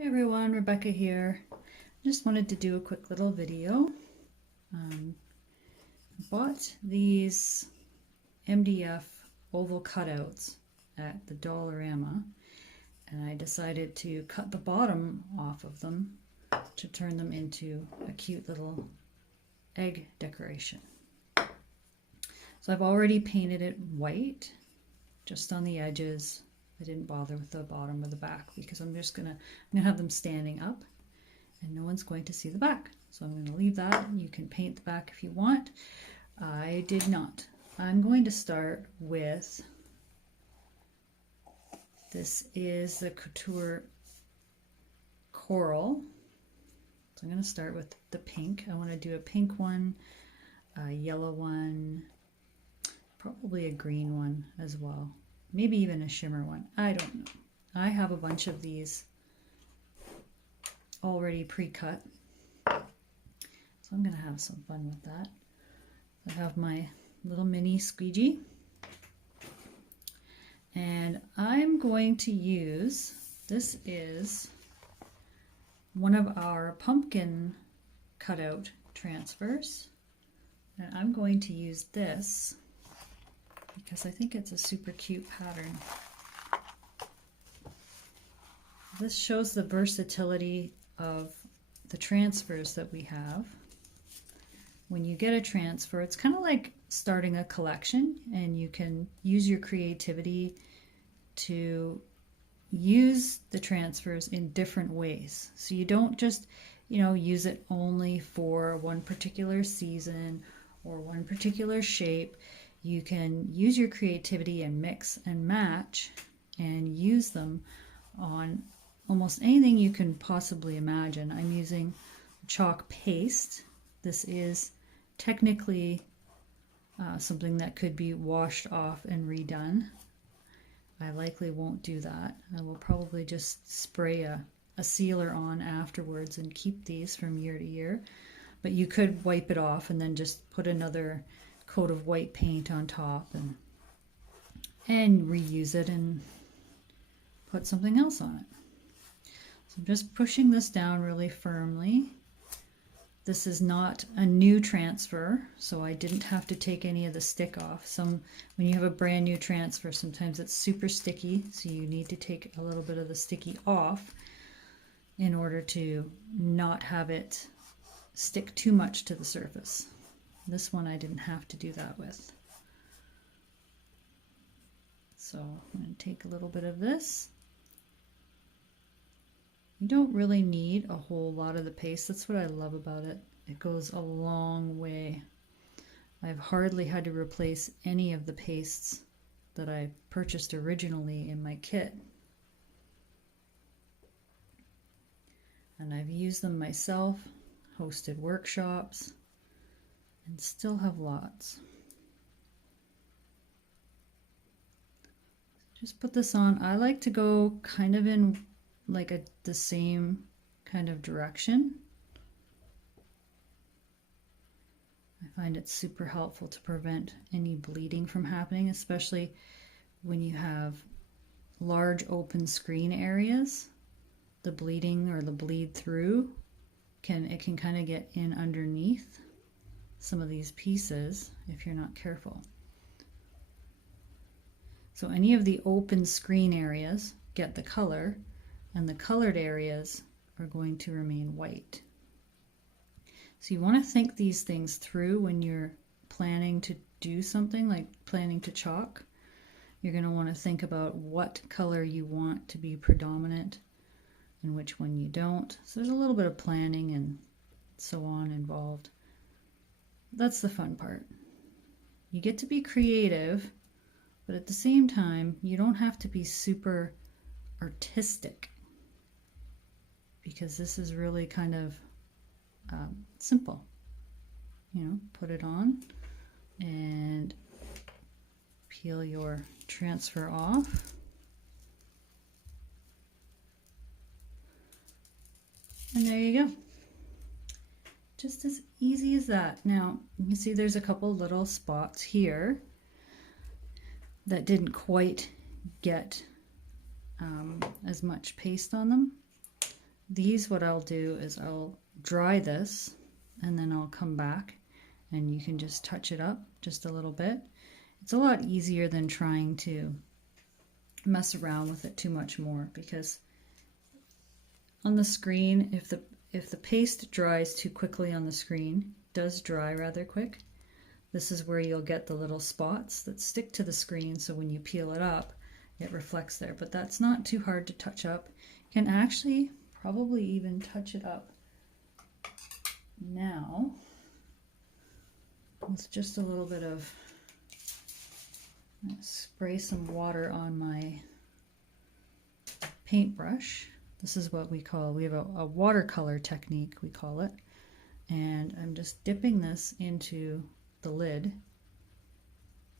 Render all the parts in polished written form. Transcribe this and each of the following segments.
Hey everyone, Rebecca here. Just wanted to do a quick little video. I bought these MDF oval cutouts at the Dollarama, and I decided to cut the bottom off of them to turn them into a cute little egg decoration. So I've already painted it white just on the edges. I didn't bother with the bottom or the back because I'm gonna have them standing up and no one's going to see the back. So I'm gonna leave that. You can paint the back if you want. I did not. I'm going to start with, this is the Couture Coral. So I'm gonna start with the pink. I wanna do a pink one, a yellow one, probably a green one as well. Maybe even a shimmer one. I don't know. I have a bunch of these already pre-cut. So I'm going to have some fun with that. I have my little mini squeegee. And I'm going to use, this is one of our pumpkin cutout transfers. And I'm going to use this because I think it's a super cute pattern. This shows the versatility of the transfers that we have. When you get a transfer, it's kind of like starting a collection, and you can use your creativity to use the transfers in different ways. So you don't just, use it only for one particular season or one particular shape. You can use your creativity and mix and match and use them on almost anything you can possibly imagine. I'm using chalk paste. This is technically something that could be washed off and redone. I likely won't do that. I will probably just spray a sealer on afterwards and keep these from year to year. But you could wipe it off and then just put another coat of white paint on top and reuse it and put something else on it. So I'm just pushing this down really firmly. This is not a new transfer, so I didn't have to take any of the stick off. When you have a brand new transfer, sometimes it's super sticky, so you need to take a little bit of the sticky off in order to not have it stick too much to the surface. This one I didn't have to do that with. So I'm going to take a little bit of this. You don't really need a whole lot of the paste. That's what I love about it. It goes a long way. I've hardly had to replace any of the pastes that I purchased originally in my kit. And I've used them myself, hosted workshops, and still have lots. Just put this on. I like to go kind of in like the same kind of direction. I find it super helpful to prevent any bleeding from happening, especially when you have large open screen areas. The bleeding or the bleed through can kind of get in underneath some of these pieces if you're not careful. So any of the open screen areas get the color, and the colored areas are going to remain white. So you want to think these things through when you're planning to do something like planning to chalk. You're going to want to think about what color you want to be predominant and which one you don't. So there's a little bit of planning and so on involved. That's the fun part. You get to be creative, but at the same time, you don't have to be super artistic, because this is really kind of simple. Put it on and peel your transfer off. And there you go. Just as easy as that. Now, you can see there's a couple little spots here that didn't quite get as much paste on them. these, what I'll do is I'll dry this and then I'll come back and you can just touch it up just a little bit. It's a lot easier than trying to mess around with it too much more, because on the screen, if the paste dries too quickly on the screen, it does dry rather quick. This is where you'll get the little spots that stick to the screen, so when you peel it up, it reflects there. But that's not too hard to touch up. You can actually probably even touch it up now with just a little bit of, spray some water on my paintbrush. This is what we have a watercolor technique, we call it. And I'm just dipping this into the lid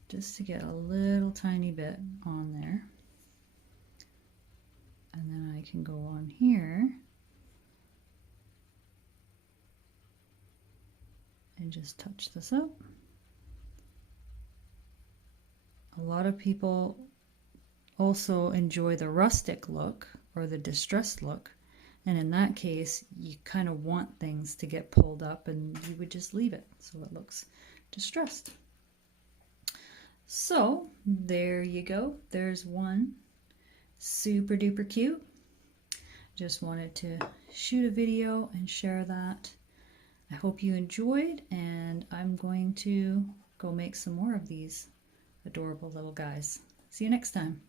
just to get a little tiny bit on there. And then I can go on here and just touch this up. A lot of people also enjoy the rustic look or the distressed look, and in that case you kind of want things to get pulled up and you would just leave it so it looks distressed. So there you go, there's one. Super duper cute. Just wanted to shoot a video and share that. I hope you enjoyed, and I'm going to go make some more of these adorable little guys. See you next time.